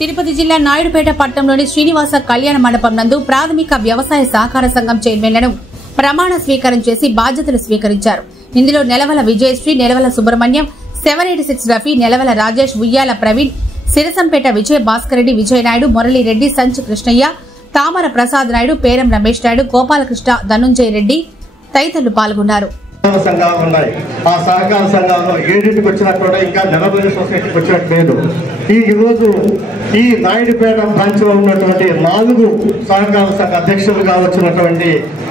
తిరుపతి జిల్లా నాయుడుపేట పట్టణంలోని శ్రీనివాస కళ్యాణ మండపం నందు ప్రాథమిక వ్యవసాయ సహకార సంఘం చైర్మన్లను ప్రమాణ స్వీకారం చేసి బాధ్యతలు స్వీకరించారు. ఇందులో నెలవల విజయశ్రీ, నెలవల సుబ్రహ్మణ్యం, 786 రఫీ, నెలవల రాజేష్, ఉయ్యాల ప్రవీణ్, సిరసంపేట విజయ భాస్కర్ రెడ్డి, విజయనాయుడు, మురళీరెడ్డి, సంచి కృష్ణయ్య, తామర ప్రసాద్ నాయుడు, పేరం రమేష్ నాయుడు, గోపాలకృష్ణ, ధనుంజయ రెడ్డి తదితరులు పాల్గొన్నారు. సంఘాలు ఉన్నాయి. ఆ సహకార సంఘాల్లో ఏడింటికి వచ్చినట్టు కూడా ఇంకా నెలబడి సొసైటీకి వచ్చినట్టు లేదు. ఈరోజు ఈ నాయుడుపేట బ్రాంచ్ లో ఉన్నటువంటి 4 సహకార సంఘ అధ్యక్షులుగా వచ్చినటువంటి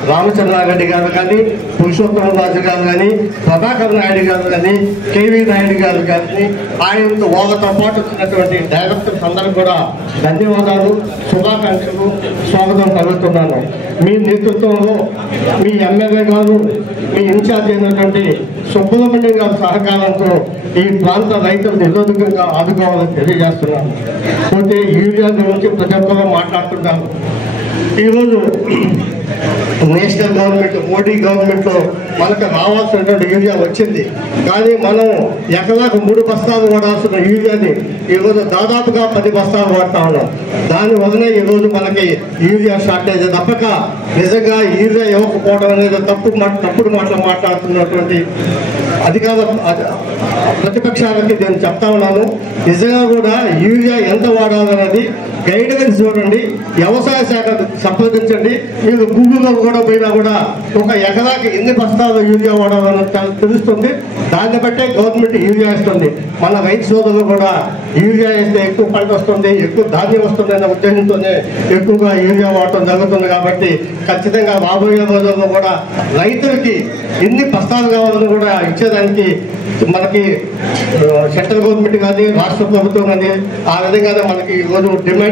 రామచంద్రారెడ్డి గారు కానీ, పురుషోత్తమ రాజు గారు కానీ, ప్రభాకర్ నాయుడు గారు కానీ, కేవీ నాయుడు గారు కానీ, ఆయనతో వాళ్ళతో పాటు వచ్చినటువంటి డైరెక్టర్స్ అందరూ కూడా ధన్యవాదాలు, శుభాకాంక్షలు, స్వాగతం పలుకుతున్నాను. మీ నేతృత్వంలో మీ ఎమ్మెల్యే గారు, మీ ఇన్ఛార్జ్ అయినటువంటి సుబ్రహ్మణ్యం గారి సహకారంతో ఈ ప్రాంత రైతులు నిరోధకంగా ఆదుకోవాలని తెలియజేస్తున్నాను. పోతే యూరియా గురించి ప్రతి ఒక్కరూ మాట్లాడుతుంటారు. ఈరోజు నేషనల్ గవర్నమెంట్, మోడీ గవర్నమెంట్ లో మనకు రావాల్సినటువంటి యూరియా వచ్చింది. కానీ మనం ఎకరాకు 3 బస్తాలు వాడాల్సిన యూరియాని ఈరోజు దాదాపుగా 10 బస్తాలు వాడుతా ఉన్నాం. దానివల్లనే ఈరోజు మనకి యూరియా షార్టేజ్ తప్పక నిజంగా యూరియా ఇవ్వకపోవడం అనేది తప్పుడు మాటలు మాట్లాడుతున్నటువంటి అధికార ప్రతిపక్షాలకి నేను చెప్తా ఉన్నాను. నిజంగా కూడా యూరియా ఎంత వాడాలన్నది గైడ్లైన్స్ చూడండి, వ్యవసాయ శాఖ సంప్రదించండి. మీరు గూగుల్లో కూడా పోయినా కూడా ఒక ఎకరాకి ఎన్ని బస్తాలు యూరియా వాడాలని తెలుస్తుంది. దాన్ని బట్టే గవర్నమెంట్ యూరియా ఇస్తుంది. మన రైతు సోదరులు కూడా యూరియా వేస్తే ఎక్కువ పంట వస్తుంది, ఎక్కువ ధాన్యం వస్తుంది అనే ఉద్దేశంతోనే ఎక్కువగా యూరియా వాడటం జరుగుతుంది. కాబట్టి ఖచ్చితంగా రాబోయే రోజుల్లో కూడా రైతులకి ఎన్ని బస్తాలు కావాలని కూడా ఇచ్చేదానికి మనకి సెంట్రల్ గవర్నమెంట్ కానీ, రాష్ట్ర ప్రభుత్వం కానీ ఆ విధంగానే మనకి ఈరోజు డిమాండ్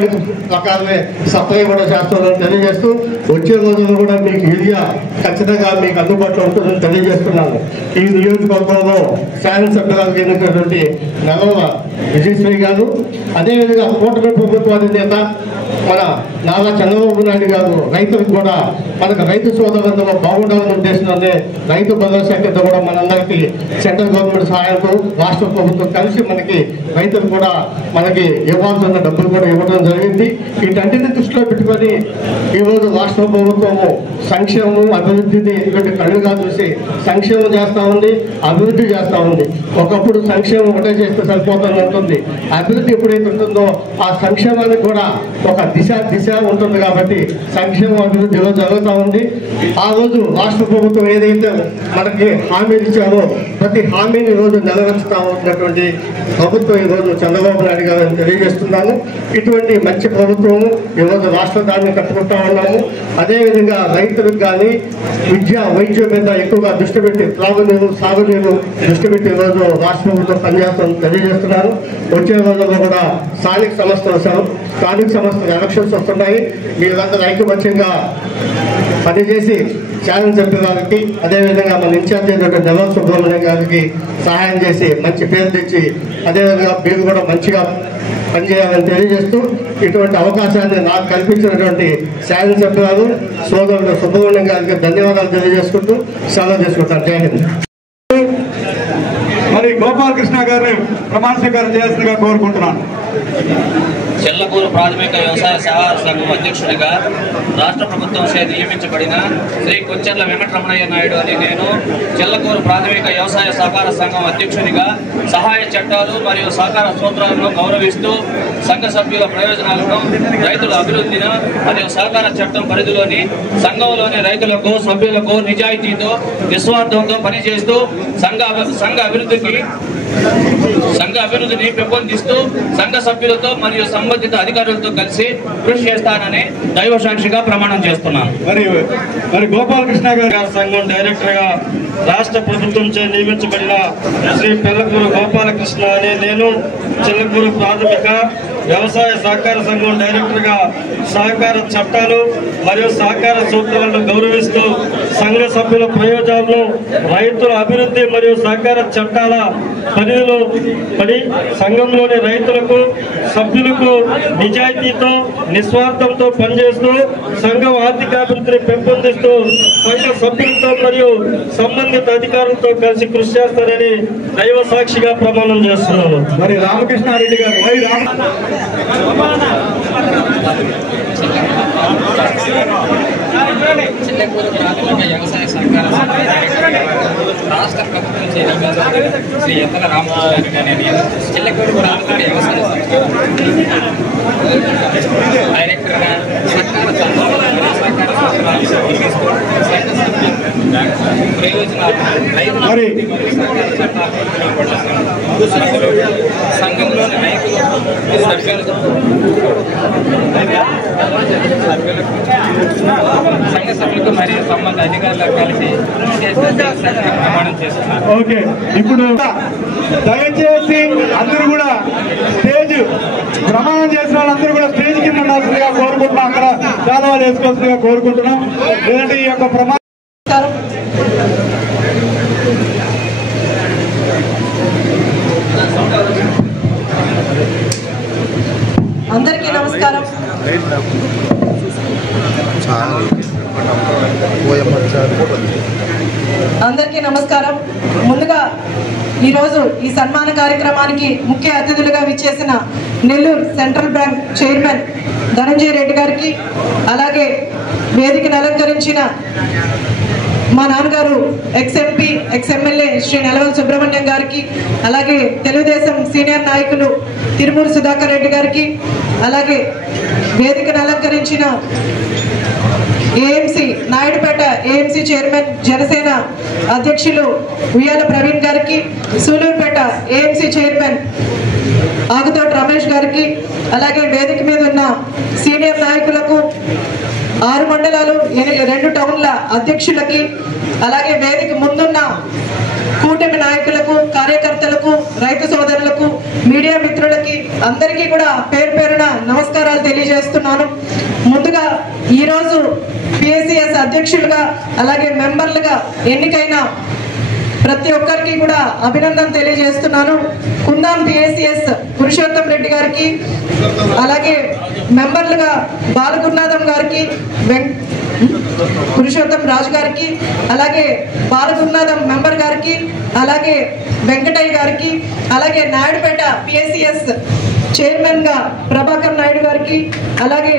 ప్రకారమే సప్లై కూడా చేస్తామని తెలియజేస్తూ, వచ్చే రోజుల్లో కూడా మీకు యూరియా ఖచ్చితంగా మీకు అందుబాటులో ఉంటుందని తెలియజేస్తున్నాను. ఈ నియోజకవర్గంలో శాసనసభ్యులుగా ఎన్నికైనటువంటి నెలవల విజయశ్రీ గారు, అదేవిధంగా కూటమి ప్రభుత్వ అధినేత మన నారా చంద్రబాబు నాయుడు గారు రైతులకు కూడా మనకు రైతు సోదరులందరూ బాగుండాలని ఉద్దేశంతోనే రైతు భరోసా కింద కూడా మనందరికీ సెంట్రల్ గవర్నమెంట్ సహాయంతో రాష్ట్ర ప్రభుత్వం కలిసి మనకి రైతులు కూడా మనకి ఇవ్వాల్సిన డబ్బులు కూడా ఇవ్వడం జరిగింది. వీటన్నిటిని దృష్టిలో పెట్టుకొని ఈరోజు రాష్ట్ర ప్రభుత్వము సంక్షేమం, అభివృద్ధిని ఇటువంటి కళ్ళుగా చూసి సంక్షేమం చేస్తూ ఉంది, అభివృద్ధి చేస్తూ ఉంది. ఒకప్పుడు సంక్షేమం ఒకటే చేస్తే సరిపోతుంది ఉంటుంది. అభివృద్ధి ఎప్పుడైతే ఉంటుందో ఆ సంక్షేమానికి కూడా ఒక దిశ ఉంటుంది. కాబట్టి సంక్షేమ అభివృద్ధిలో జరుగుతూ ఉంది. ఆ రోజు రాష్ట్ర ప్రభుత్వం ఏదైతే మనకి హామీలు ఇచ్చారో ప్రతి హామీని ఈరోజు నెరవేర్చుతా ఉన్నటువంటి ప్రభుత్వం ఈరోజు చంద్రబాబు నాయుడు గారు తెలియజేస్తున్నాను. ఇటువంటి మంచి ప్రభుత్వము ఈరోజు రాష్ట్రాన్ని కట్టుకుంటా ఉన్నాము. అదేవిధంగా రైతులకు కానీ విద్య, వైద్యం మీద ఎక్కువగా దృష్టి పెట్టి త్రాగునీరు, సాగునీరు దృష్టి పెట్టి ఈరోజు రాష్ట్ర ప్రభుత్వం పనిచేస్తామని తెలియజేస్తున్నారు. వచ్చే రోజుల్లో కూడా స్థానిక సంస్థల ఎలక్షన్స్ వస్తున్నాయి. మీరందరూ ఐకమత్యంగా పనిచేసి శాసనసభ్యుల గారికి, అదేవిధంగా మన ఇన్ఛార్జ్ అయినటువంటి నెలవల సుబ్రహ్మణ్యం గారికి సహాయం చేసి మంచి పేరు తెచ్చి అదేవిధంగా మీరు కూడా మంచిగా పనిచేయాలని తెలియజేస్తూ, ఇటువంటి అవకాశాన్ని నాకు కల్పించినటువంటి శాసనసభ్యులు సోదరుడు సుబ్రహ్మణ్యం గారికి ధన్యవాదాలు తెలియజేసుకుంటూ సెలవు చేసుకుంటాను. జై హింద్. మరి గోపాలకృష్ణ గారిని ప్రమాణ స్వీకారం చేయాల్సిందిగా కోరుకుంటున్నాను. చెల్లకూరు ప్రాథమిక వ్యవసాయ సహకార సంఘం అధ్యక్షుడిగా రాష్ట్ర ప్రభుత్వం చే నియమించబడిన శ్రీ కొచ్చెర్ల వెంకటరమణయ్య నాయుడు అని నేను చెల్లకూరు ప్రాథమిక వ్యవసాయ సహకార సంఘం అధ్యక్షుడిగా సహాయ చట్టాలు మరియు సహకార సూత్రాలను గౌరవిస్తూ సంఘ సభ్యుల ప్రయోజనాలను, రైతుల అభివృద్ధిని మరియు సహకార చట్టం పరిధిలోని సంఘంలోని రైతులకు, సభ్యులకు నిజాయితీతో, నిస్వార్థంతో పనిచేస్తూ సంఘ అభివృద్ధిని పెంపొందిస్తూ సంఘ సభ్యులతో మరియు సంబంధిత అధికారులతో కలిసి కృషి చేస్తానని దైవ సాక్షిగా ప్రమాణం చేస్తున్నాను. మరి గోపాలకృష్ణ గారి సంఘం డైరెక్టర్ గా రాష్ట్ర ప్రభుత్వంచే నియమించబడిన శ్రీ పెళ్లకూరు గోపాలకృష్ణ అనే నేను చెల్లకూరు ప్రాథమిక వ్యవసాయ సహకార సంఘం డైరెక్టర్ గా సహకార చట్టాలు మరియు సహకార సూత్రాలను గౌరవిస్తూ సంఘ సభ్యుల ప్రయోజనాలను, రైతుల అభివృద్ధి మరియు సహకార చట్టాల పరిధిలో పడి సంఘంలోని రైతులకు, సభ్యులకు నిజాయితీతో, నిస్వార్థంతో పనిచేస్తూ సంఘం ఆర్థికాభివృద్ధిని పెంపొందిస్తూ సంఘ సభ్యులతో మరియు సంబంధిత అధికారులతో కలిసి కృషి చేస్తారని దైవ సాక్షిగా ప్రమాణం చేస్తున్నాను. మరి రామకృష్ణారెడ్డి గారు చిల్లకూరు ప్రాథమిక వ్యవసాయ సహకార రాష్ట్ర ప్రభుత్వం చైర్మన్ శ్రీ ఎత్తల రామకృష్ణ గారిని నేను చిల్లకూరు ప్రాథమిక వ్యవసాయ డైరెక్టర్గా సంఘంలోని నాయకులు సంఘ సభ్యులకు మరియు సంబంధ అధికారులకు కలిసి ప్రమాణం చేస్తున్నారు. ఓకే, ఇప్పుడు దయచేసి అందరూ కూడా స్టేజ్ ప్రమాణం చేసిన వాళ్ళందరూ కూడా స్టేజ్ కింద ఉండాల్సిందిగా కోరుకుంటున్నాం. అక్కడ చాలా వేసుకోవాల్సిందిగా కోరుకుంటున్నాం. లేదంటే ఈ యొక్క ప్రమాణం అందరికీ నమస్కారం. అందరికీ నమస్కారం. ముందుగా ఈరోజు ఈ సన్మాన కార్యక్రమానికి ముఖ్య అతిథులుగా విచ్చేసిన Nellore central bank chairman Dhananjaya Reddy గారికి, అలాగే వేదికను అలంకరించిన మా నాన్నగారు ఎక్స్ఎంపీ ఎక్స్ఎమ్మెల్యే శ్రీ నెలవల సుబ్రహ్మణ్యం గారికి, అలాగే తెలుగుదేశం సీనియర్ నాయకులు తిరుమూరు సుధాకర్ రెడ్డి గారికి, అలాగే వేదికను అలంకరించిన AMC Naidupeta AMC chairman Janasena అధ్యక్షులు ఉయ్యాల ప్రవీణ్ గారికి, సూలూరుపేట ఏఎంసీ చైర్మన్ ఆగుతోటి రమేష్ గారికి, అలాగే వేదిక మీద ఉన్న సీనియర్ నాయకులకు, 6 మండలాలు 2 టౌన్ల అధ్యక్షులకి, అలాగే వేదిక ముందున్న కూటమి నాయకులకు, కార్యకర్తలకు, రైతు సోదరులకు, మీడియా మిత్రులకి అందరికీ కూడా పేరు పేరున నమస్కారాలు తెలియజేస్తున్నాను. ముందుగా ఈరోజు పిఎస్సిఎస్ అధ్యక్షులుగా అలాగే మెంబర్లుగా ఎన్నికైన ప్రతి ఒక్కరికి కూడా అభినందన తెలియజేస్తున్నాను. కుందాం పిఎస్సిఎస్ పురుషోత్తం రెడ్డి గారికి, అలాగే మెంబర్లుగా బాలగురునాథం గారికి, పురుషోత్తం రాజు గారికి, అలాగే బాలగురునాథం మెంబర్ గారికి, అలాగే వెంకటయ్య గారికి, అలాగే నాయుడుపేట పిఎస్సిఎస్ చైర్మన్ గా ప్రభాకర్ నాయుడు గారికి, అలాగే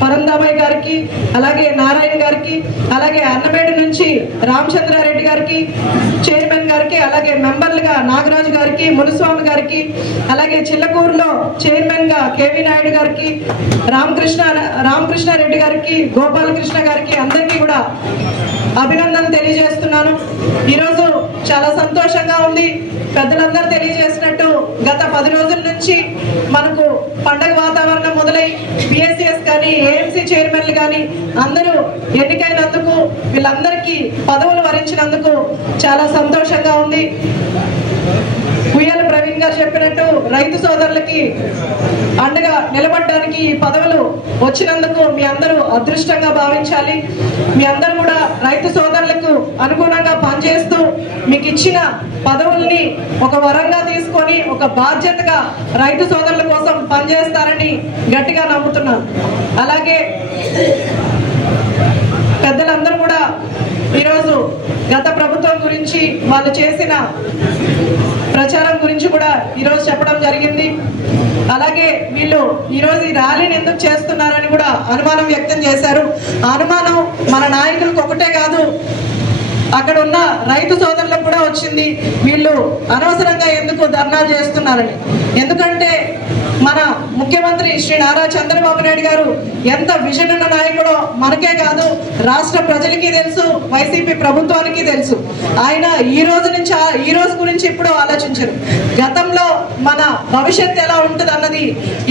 పరందామయ్య గారికి, అలాగే నారాయణ గారికి, అలాగే అన్నమేడు నుంచి రామచంద్రారెడ్డి గారికి చైర్మన్ గారికి, అలాగే మెంబర్లుగా నాగరాజు గారికి, మునుస్వామి గారికి, అలాగే చిల్లకూరులో చైర్మన్ గా కేవీ నాయుడు గారికి, రామకృష్ణారెడ్డి గారికి, గోపాలకృష్ణ గారికి అందరికీ కూడా అభినందనలు తెలియజేస్తున్నాను. ఈరోజు చాలా సంతోషంగా ఉంది. పెద్దలందరూ తెలియజేసినట్టు గత 10 రోజుల నుంచి మనకు పండగ వాతావరణం మొదలై పిఎస్సిఎస్ కానీ ఏఎంసీ చైర్మన్లు కానీ అందరూ ఎన్నికైనందుకు, వీళ్ళందరికీ పదవులు వరించినందుకు చాలా సంతోషంగా ఉంది. ఉయ్యాల ప్రవీణ్ గారు చెప్పినట్టు రైతు సోదరులకి అండగా నిలబడడానికి ఈ పదవులు వచ్చినందుకు మీ అందరూ అదృష్టంగా భావించాలి. మీ అందరూ కూడా రైతు సోదరులకు అనుగుణంగా పనిచేస్తూ మీకు ఇచ్చిన పదవుల్ని ఒక వరంగా తీసుకొని ఒక బాధ్యతగా రైతు సోదరుల కోసం పనిచేస్తారని గట్టిగా నమ్ముతున్నాను. అలాగే పెద్దలందరూ కూడా ఈరోజు గత ప్రభుత్వం గురించి, వాళ్ళు చేసిన ప్రచారం గురించి కూడా ఈరోజు చెప్పడం జరిగింది. అలాగే వీళ్ళు ఈరోజు ఈ ర్యాలీని ఎందుకు చేస్తున్నారని కూడా అనుమానం వ్యక్తం చేశారు. ఆ అనుమానం మన నాయకులకు ఒకటే కాదు, అక్కడ ఉన్న రైతు సోదరులకు కూడా వచ్చింది. వీళ్ళు అనవసరంగా ఎందుకు ధర్నా చేస్తున్నారని. ఎందుకంటే మన ముఖ్యమంత్రి శ్రీ నారా చంద్రబాబు నాయుడు గారు ఎంత విజన్ ఉన్న నాయకుడో మనకే కాదు, రాష్ట్ర ప్రజలకి తెలుసు, వైసీపీ ప్రభుత్వానికి తెలుసు. ఆయన ఈ రోజు గురించి ఎప్పుడూ ఆలోచించరు. గతంలో మన భవిష్యత్తు ఎలా ఉంటుంది అన్నది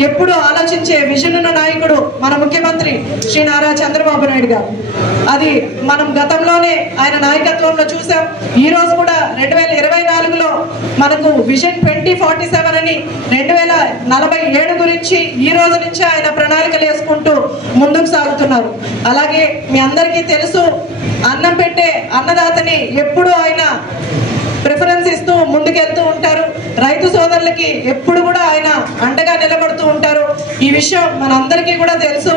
ఎప్పుడు ఆలోచించే విజన్ ఉన్న నాయకుడు మన ముఖ్యమంత్రి శ్రీ నారా చంద్రబాబు నాయుడు గారు. అది మనం గతంలోనే ఆయన నాయకత్వంలో చూసాం. ఈ రోజు కూడా 2024లో మనకు విజన్ 2047 అని 2047 గురించి ఈ రోజు నుంచి ఆయన ప్రణాళికలు వేసుకుంటూ ముందుకు సాగుతున్నారు. అలాగే మీ అందరికీ తెలుసు, అన్నం పెట్టే అన్నదాతని ఎప్పుడు ఆయన ప్రిఫరెన్స్ ఇస్తూ ముందుకెళ్తూ ఉంటారు. రైతు సోదరులకి ఎప్పుడు కూడా ఆయన అండగా నిలబడుతూ ఉంటారు. ఈ విషయం మనందరికీ కూడా తెలుసు.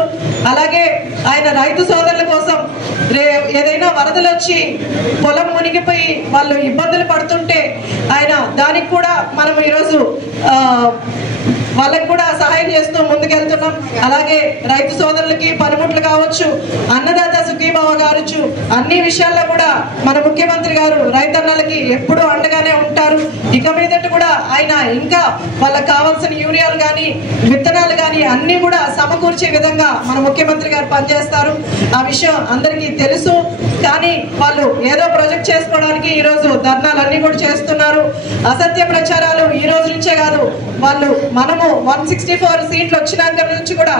అలాగే ఆయన రైతు సోదరుల కోసం ఏదైనా వరదలు వచ్చి పొలం మునిగిపోయి వాళ్ళు ఇబ్బందులు పడుతుంటే ఆయన దానికి కూడా మనం ఈరోజు వాళ్ళకి కూడా సహాయం చేస్తూ ముందుకెళ్తున్నాం. అలాగే రైతు సోదరులకి పనిముట్లు కావచ్చు, అన్నదాత సుఖీభావ కావచ్చు, అన్ని విషయాల్లో కూడా మన ముఖ్యమంత్రి గారు రైతన్నలకి ఎప్పుడూ అండగానే ఉంటారు. ఇక మీదట కూడా ఆయన ఇంకా వాళ్ళకి కావాల్సిన యూరియాలు కానీ విత్తనాలు కానీ అన్ని కూడా సమకూర్చే విధంగా మన ముఖ్యమంత్రి గారు పనిచేస్తారు. ఆ విషయం అందరికీ తెలుసు. కానీ వాళ్ళు ఏదో ప్రొజెక్ట్ చేసుకోవడానికి ఈరోజు ధర్నాలన్నీ కూడా చేస్తున్నారు. అసత్య ప్రచారాలు ఈ రోజు నుంచే కాదు, వాళ్ళు మనము 164 సీట్లు వచ్చినాక నుంచి కూడా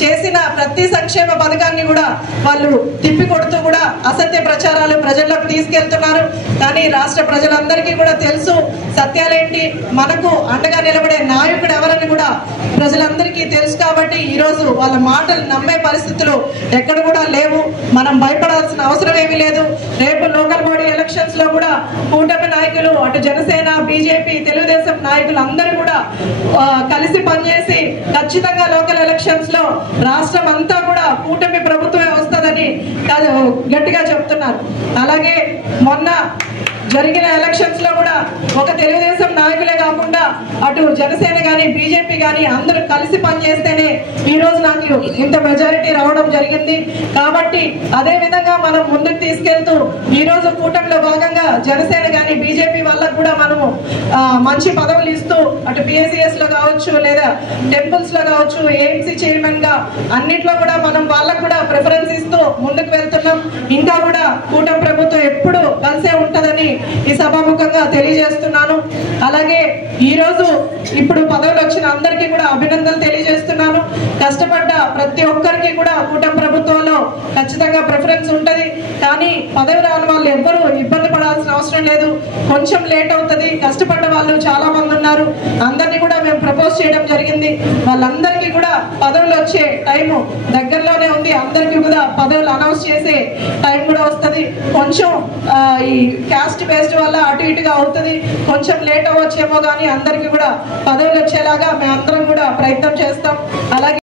చేసిన ప్రతి సంక్షేమ పథకాన్ని కూడా వాళ్ళు తిప్పి కొడుతూ కూడా అసత్య ప్రచారాలు ప్రజల్లోకి తీసుకెళ్తున్నారు. కానీ రాష్ట్ర ప్రజలందరికీ కూడా తెలుసు సత్యాలేంటి, మనకు అండగా నిలబడే నాయకుడు ఎవరని కూడా ప్రజలందరికీ తెలుసు. కాబట్టి ఈరోజు వాళ్ళ మాటలు నమ్మే పరిస్థితులు ఎక్కడ కూడా లేవు. మనం భయపడాల్సిన అవసరం ఏమీ లేదు. రేపు లోకల్ బాడీ ఎలక్షన్స్ లో కూడా కూటమి నాయకులు అటు జనసేన, బీజేపీ, తెలుగుదేశం నాయకులు అందరూ కూడా కలిసి పనిచేసి ఖచ్చితంగా లోకల్ ఎలక్షన్స్ లో రాష్ట్రం అంతా కూడా కూటమి ప్రభుత్వమే వస్తుందని గట్టిగా చెప్తున్నారు. అలాగే మొన్న జరిగిన ఎలక్షన్స్ లో కూడా ఒక తెలుగుదేశం నాయకులే కాకుండా అటు జనసేన కానీ బీజేపీ కానీ అందరూ కలిసి పనిచేస్తేనే ఈ రోజు నాకు ఇంత మెజారిటీ రావడం జరిగింది. కాబట్టి అదే విధంగా మనం ముందుకు తీసుకెళ్తూ ఈ రోజు కూటమిలో భాగంగా జనసేన కానీ బీజేపీ వాళ్ళకు కూడా మనము మంచి పదవులు ఇస్తూ అటు పిఎస్సిఎస్ లో కావచ్చు లేదా టెంపుల్స్ లో కావచ్చు, ఏఎంసీ చైర్మన్ గా అన్నిట్లో కూడా మనం వాళ్ళకు కూడా ప్రిఫరెన్స్ ఇస్తూ ముందుకు వెళ్తున్నాం. ఇంకా కూడా కూటమి ప్రభుత్వం ఎప్పుడు కలిసే ఉంటుందని ఈ సభాముఖంగా తెలియజేస్తున్నాను. అలాగే ఈ రోజు ఇప్పుడు పదవులు వచ్చిన అందరికీ కూడా అభినందనలు తెలియజేస్తున్నాను. కష్టపడ్డ ప్రతి ఒక్కరికి కూడా కూటమి ప్రభుత్వంలో ఖచ్చితంగా ప్రిఫరెన్స్ ఉంటుంది. కానీ పదవి రాని వాళ్ళు ఎవ్వరూ ఇబ్బంది పడాల్సిన అవసరం లేదు. కొంచెం లేట్ అవుతుంది. కష్టపడ్డ వాళ్ళు చాలా మంది ఉన్నారు. అందరినీ కూడా మేము ప్రపోజ్ చేయడం జరిగింది. వాళ్ళందరికీ కూడా పదవులు వచ్చే టైము దగ్గరలోనే ఉంది. అందరికీ కూడా పదవులు అనౌన్స్ చేసే టైం కూడా వస్తుంది. కొంచెం ఈ క్యాస్ట్ బేస్డ్ వల్ల అటు ఇటుగా అవుతుంది, కొంచెం లేట్ అవ్వచ్చేమో, కానీ అందరికీ కూడా పదవులు వచ్చేలాగా మేము అందరం కూడా ప్రయత్నం చేస్తాం. అలాగే